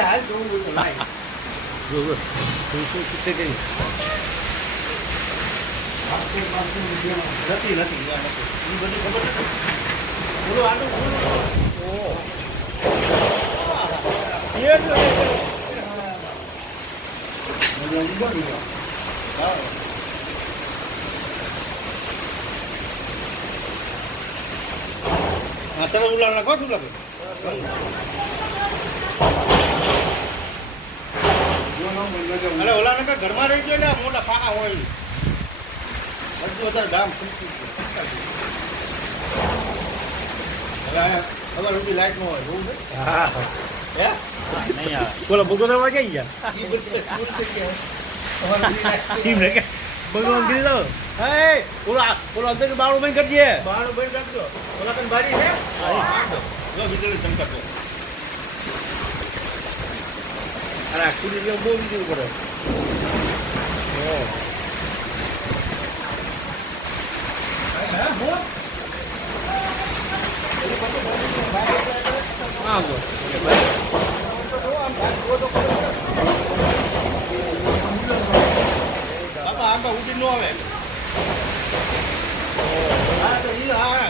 હાલ જોઉં બધું લાય. જો તું કિતે કરી નથી નથી એ બધી ખબર નથી. બોલો આનું તમે ઉલાડ નાખો શું લાગે અરે ઓલા નકા ઘરમાં રહી ગયો ને મોટા પાકા હોય બધું વધારે દામ ખૂટતું છે હવે ખબર સુધી લાઈટ નો હોય એવું છે હા હે નહીં આવે. બોલો ભગવાન વાગી ગયા એ બધું પૂરું થઈ ગયા. તમારે ટીમ રે ભગવાન કીધી દો હે ઓલા અંદર બાળું બંધ કરજે બારણું બંધ રાખજો. ઓલા કન બારી છે? જો વીજળી ચમકાતો અરે આ કુડી જેવું બહુ વીજળી કરે હા બોલ બાપા આમાં ઉડી નો આવે હા તો ઈ હા.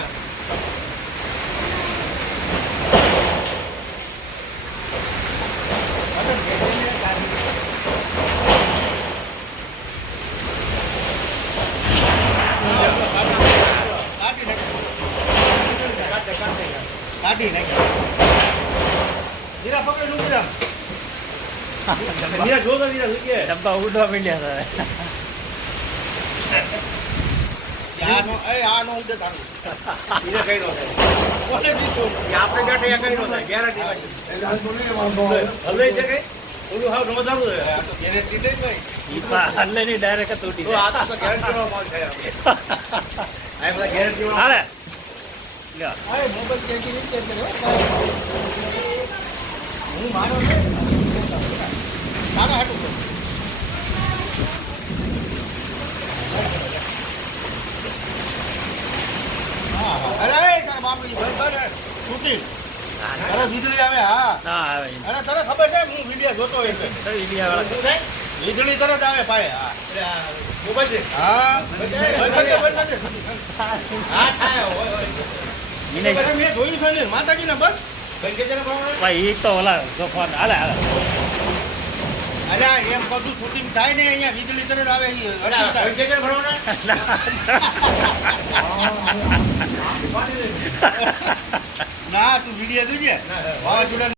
કાઢી નાખ નીરા પકડી નું નીરા નીરા જોતો નીરા લઈએ ડબ્બા ઉડવા માંડ્યા હતા. આ નો ઉડે તારું નીરા કઈ નો થાય કોને જીતું આપણે બેઠે એ કઈ નો થાય ગેરંટી વાળી હલે છે કઈ ઓલું હાવ નમદારું છે આ તો ગેરંટી નહીં ભાઈ હલ્લે ની ડાયરેક્ટ તૂટી તો આ તો ગેરંટી નો માલ છે આ બધા ગેરંટી વાળા હાલે અરે મોબાઈલ કેજી નહીં ચેક કર્યો હું મારો ને મારા હાટું કરું હા હા અરે તારા બાપડી ભાઈ કરે તૂટી અરે વીજળી આવે હા ના આવે અરે તને ખબર છે હું વિડિયો જોતો હોય છે ઇન્ડિયા વાળા વીજળી તરત આવે પાય હા મોબાઈલ છે હા હા થાય હોય હોય મેં જોયું છે ને માતાજીના બસ બંકેજના પ્રમાણે ભાઈ એ તો ઓલા તોફાન હાલે હાલે અરે એમ બધું શૂટિંગ થાય ને અહીંયા વીજળી તરત આવે બંકેજના પ્રમાણે ના તું વિડીયો જોજે વાવાઝોડા